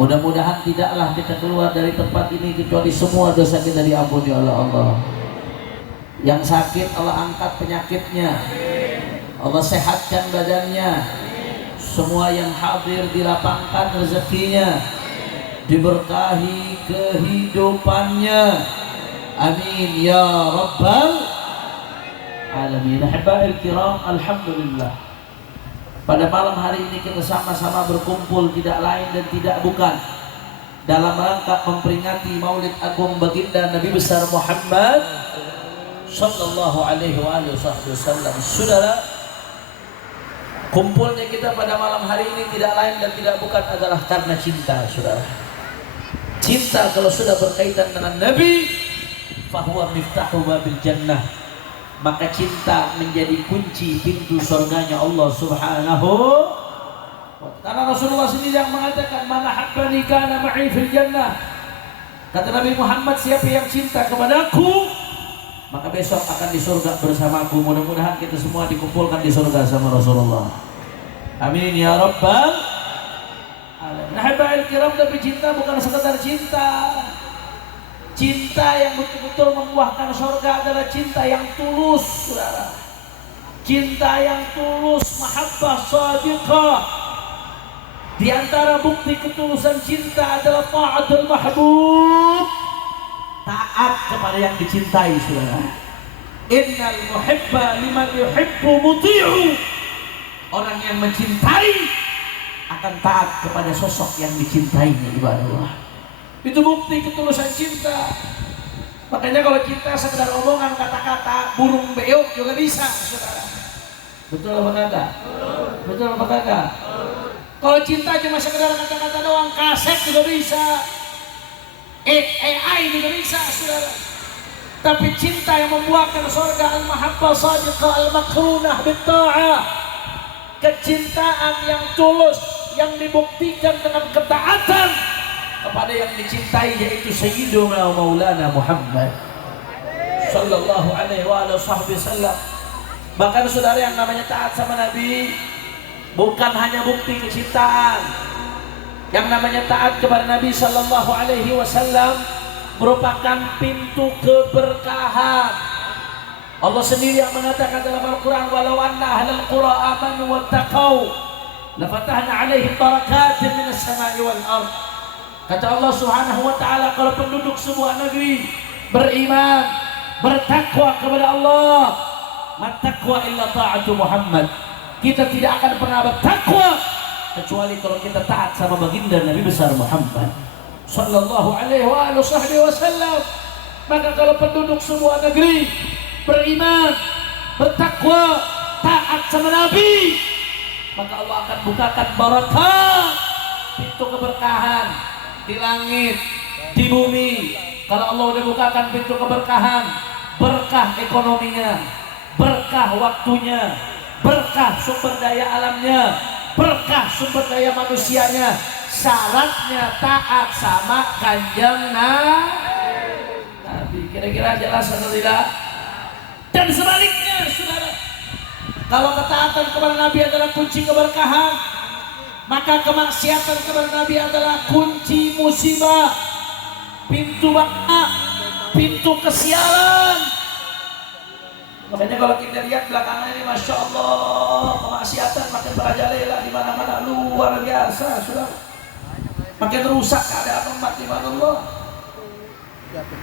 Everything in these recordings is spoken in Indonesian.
Mudah-mudahan tidaklah kita keluar dari tempat ini kecuali semua dosa kita diampuni oleh Allah. Yang sakit Allah angkat penyakitnya, Allah sehatkan badannya. Semua yang hadir dilapangkan rezekinya, diberkahi kehidupannya. Amin ya rabbal alamin. Ahibba'il kiram, alhamdulillah. Pada malam hari ini kita sama-sama berkumpul tidak lain dan tidak bukan dalam rangka memperingati Maulid Agung Baginda Nabi besar Muhammad sallallahu alaihi wasallam. Saudara, kumpulnya kita pada malam hari ini tidak lain dan tidak bukan adalah karena cinta, saudara. Cinta kalau sudah berkaitan dengan Nabi, fahuwa miftahu babil jannah. Maka cinta menjadi kunci pintu surganya Allah Subhanahu wa ta'ala. Karena Rasulullah sendiri yang mengatakan, "Man ahabbani kana ma'i fil jannah." Kata Nabi Muhammad, siapa yang cinta kepadaku, maka besok akan di surga bersamaku. Mudah-mudahan kita semua dikumpulkan di surga sama Rasulullah. Amin ya rabbal alamin. Ahibba'il kiram, tapi cinta bukan sekedar cinta. Cinta yang betul-betul membuahkan surga adalah cinta yang tulus, saudara. Cinta yang tulus, mahabbah shadiqah. Di antara bukti ketulusan cinta adalah ta'atul mahbub, taat kepada yang dicintai, saudara. Innal muhibba liman yuhibbu muti'u. Orang yang mencintai akan taat kepada sosok yang dicintainya, ibadah Allah. Itu bukti ketulusan cinta. Makanya kalau cinta sekedar omongan kata-kata, burung beok juga bisa, saudara. Betul apa kagak? Betul apa kagak? Kalau cinta cuma sekedar kata-kata doang, kaset juga bisa, AI juga bisa, saudara. Tapi cinta yang membuahkan surga, al-mahabbah shadiqah al-makrunah bit-ta'ah. Kecintaan yang tulus yang dibuktikan dengan ketaatan kepada yang dicintai, yaitu Sayyiduna Maulana Muhammad sallallahu alaihi wasallam. Bahkan saudara, yang namanya taat sama Nabi bukan hanya bukti kecintaan. Yang namanya taat kepada Nabi sallallahu alaihi wasallam merupakan pintu keberkahan. Allah sendiri yang mengatakan dalam Al-Quran, "Walau anna ahlal qura amanu wattaqau lafatahna alaihim barakatin minas sama'i wal ardh." Kata Allah Subhanahu wa ta'ala, kalau penduduk sebuah negeri beriman, bertakwa kepada Allah, mattaqwa illa ta'atu Muhammad. Kita tidak akan pernah bertakwa kecuali kalau kita taat sama baginda Nabi besar Muhammad sallallahu alaihi wasallam. Maka kalau penduduk sebuah negeri beriman, bertakwa, taat sama Nabi, maka Allah akan bukakan barakah, pintu keberkahan di langit, di bumi. Kalau Allah udah bukakan pintu keberkahan, berkah ekonominya, berkah waktunya, berkah sumber daya alamnya, berkah sumber daya manusianya. Syaratnya taat sama kanjeng Nabi. Kira-kira jelas atau tidak? Dan sebaliknya, saudara, kalau ketaatan kepada Nabi adalah kunci keberkahan, maka kemaksiatan kepada Nabi adalah kunci musibah, pintu bala, pintu kesialan. Makanya kalau kita lihat belakangan ini, masya Allah, kemaksiatan makin merajalela di mana-mana, luar biasa, sudah makin rusak keadaan umat di mana Allah.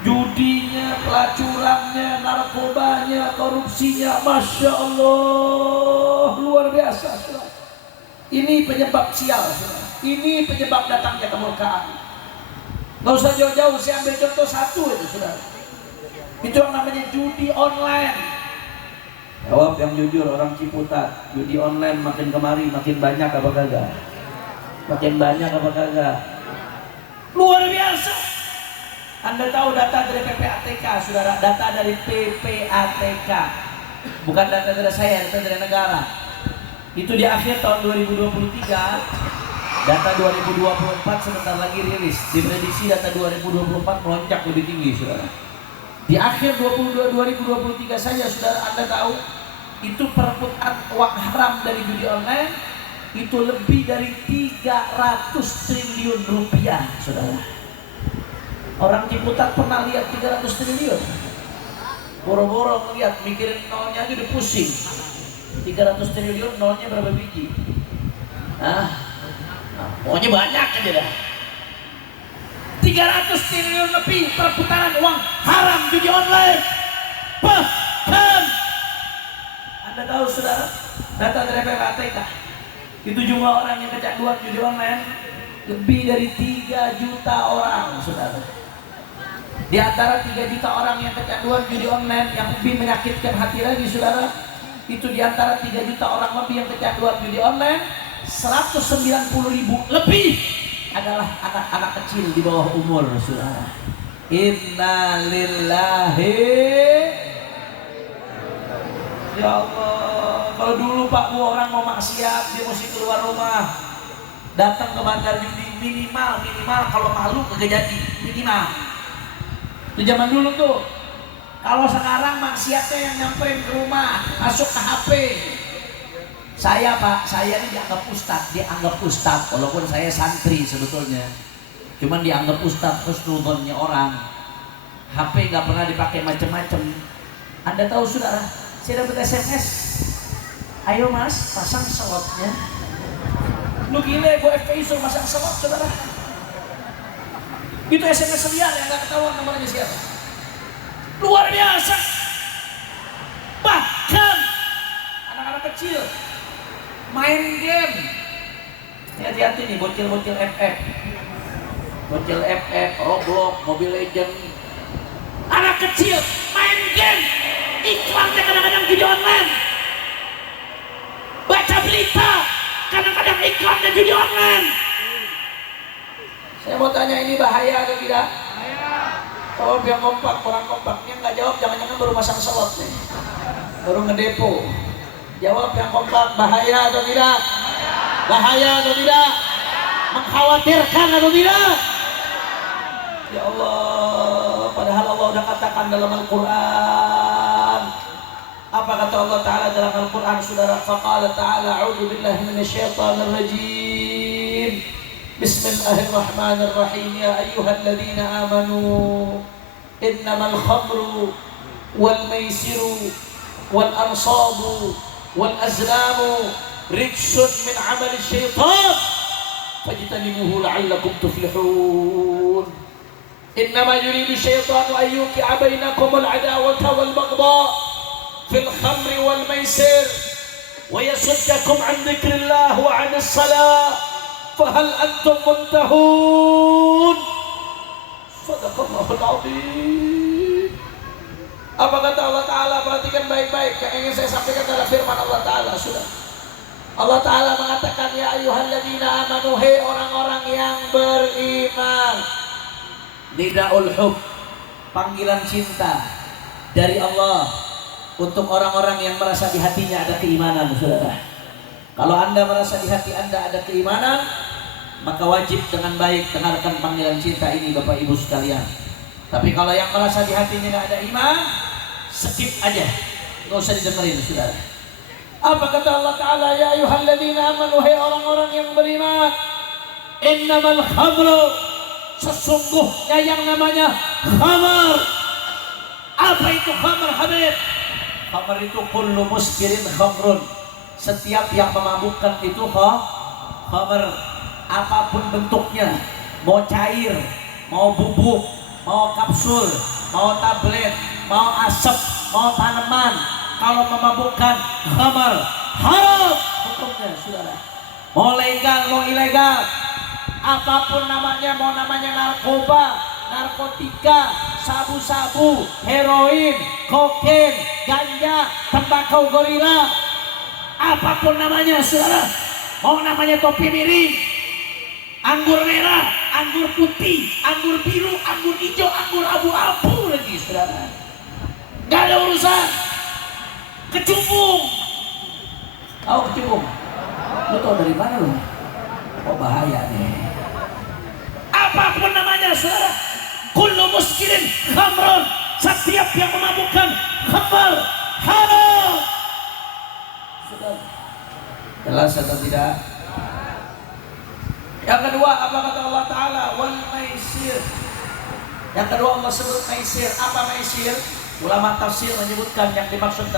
Judinya, pelacurannya, narkobanya, korupsinya, masya Allah, luar biasa, sudah. Ini penyebab sial, ini penyebab datangnya kemurkaan. Gak usah jauh-jauh, saya ambil contoh satu itu, saudara. Itu yang namanya judi online. Jawab yang jujur, orang Ciputat. Judi online makin kemari makin banyak apa kagak? Makin banyak apa kagak? Luar biasa. Anda tahu data dari PPATK, saudara? Data dari PPATK, bukan data dari saya, data dari negara. Itu di akhir tahun 2023, data 2024 sebentar lagi rilis. Diprediksi data 2024 melonjak lebih tinggi, saudara. Di akhir 2023 saja, saudara, Anda tahu itu perebutan uang haram dari judi online itu lebih dari 300 triliun rupiah, saudara. Orang Ciputat pernah lihat 300 triliun? Boro-boro ngeliat, mikirin nolnya aja udah pusing. 300 triliun nolnya berapa biji? Pokoknya banyak aja dah. 300 triliun lebih perputaran uang haram judi online. Bahkan Anda tahu, saudara, data dari PPATK, itu jumlah orang yang kecanduan judi online lebih dari 3 juta orang, saudara. Di antara 3 juta orang yang kecanduan judi online, yang lebih menyakitkan hati lagi, saudara, itu di antara 3 juta orang lebih yang kecanduan judi online, 190.000 lebih adalah anak-anak kecil di bawah umur, saudara. Innalillahi. Ya Allah, kalau dulu Pak Bu orang mau maksiat, dia mesti keluar rumah, datang ke bandar judi, minimal kalau malu kagak jadi, minimal. Di zaman dulu tuh. Kalau sekarang maksiatnya yang nyamperin ke rumah, masuk ke HP. Saya Pak, saya ini dianggap ustadz, walaupun saya santri sebetulnya. Cuman dianggap ustadz, husnudonnya orang. HP nggak pernah dipakai macam-macam. Anda tahu, saudara, saya dapat SMS. Ayo mas, pasang slotnya. Lu gila, gue FPI suruh pasang slot, saudara. Itu SMS liar yang nggak ketahuan nomornya siapa. Luar biasa. Bahkan anak-anak kecil main game. Hati-hati nih, bocil-bocil FF, Roblox, Mobile Legend. Anak kecil main game, iklannya kadang-kadang judi online. Baca berita, kadang-kadang iklannya judi online. Saya mau tanya, ini bahaya atau tidak? Oh, biar kompak, orang kompaknya nggak jawab, jangan-jangan baru masang slot nih, baru ngedepo. Jawab yang kompak, bahaya atau tidak? Bahaya atau tidak? Mengkhawatirkan atau tidak? Ya Allah, padahal Allah udah katakan dalam Al-Quran. Apa kata Allah Ta'ala dalam Al-Quran, saudara? Faqala ta'ala, a'udhu billahi minasyaitanir rajim. Bismillahirrahmanirrahim. Ya ayyuhalladzina amanu, innamal khamru wal maisiru wal ansabu wal azlamu rijsun min amali syaitan fajtanibuhu la'allakum tuflihun. Innama yuridu syaitanu an yuqi'a bainakum al-'adawata wal baghdha fil khamri wal maisir wa yasuddakum 'an dzikrillah wa 'anis salah fahal antum muntahun. Sadaqallahul azim. Apa kata Allah Ta'ala? Perhatikan baik-baik. Yang ingin saya sampaikan adalah firman Allah Ta'ala. Sudah, Allah Ta'ala mengatakan, ya ayyuhalladzina amanu, hei orang-orang yang beriman. Nidaul hub, panggilan cinta dari Allah untuk orang-orang yang merasa di hatinya ada keimanan, saudara. Kalau Anda merasa di hati Anda ada keimanan, maka wajib dengan baik dengarkan panggilan cinta ini, Bapak Ibu sekalian. Tapi kalau yang merasa di hatinya tidak ada iman, skip aja, nggak usah didengerin, saudara. Apa kata Allah Ta'ala? Ya ayyuhalladzina amanu, hai orang-orang yang beriman. Innamal khamru, sesungguhnya yang namanya khamar. Apa itu khamar, Habib? Khamar itu kullu muskirin khamrun, setiap yang memabukkan itu khamar, apapun bentuknya, mau cair, mau bubuk, mau kapsul, mau tablet, mau asap, mau tanaman, kalau memabukkan khamar haram hukumnya, saudara. Mau legal mau ilegal, apapun namanya, mau namanya narkoba, narkotika, sabu-sabu, heroin, kokain, ganja, tembakau gorila, apapun namanya, saudara. Mau namanya topi miring, anggur merah, anggur putih, anggur biru, anggur hijau, anggur abu-abu lagi, saudara. Gak ada urusan. Kecubung. Tahu kecubung? Lu tahu dari mana lu? Oh, bahaya nih. Apapun namanya, saudara. Kullu muskirin khamrun, setiap yang memabukkan khamar haram. Saudara, jelas atau tidak? Yang kedua, apa kata Allah Ta'ala? Wal maisir. Yang kedua Allah sebut maisir. Apa maisir? Ulama tafsir menyebutkan yang dimaksud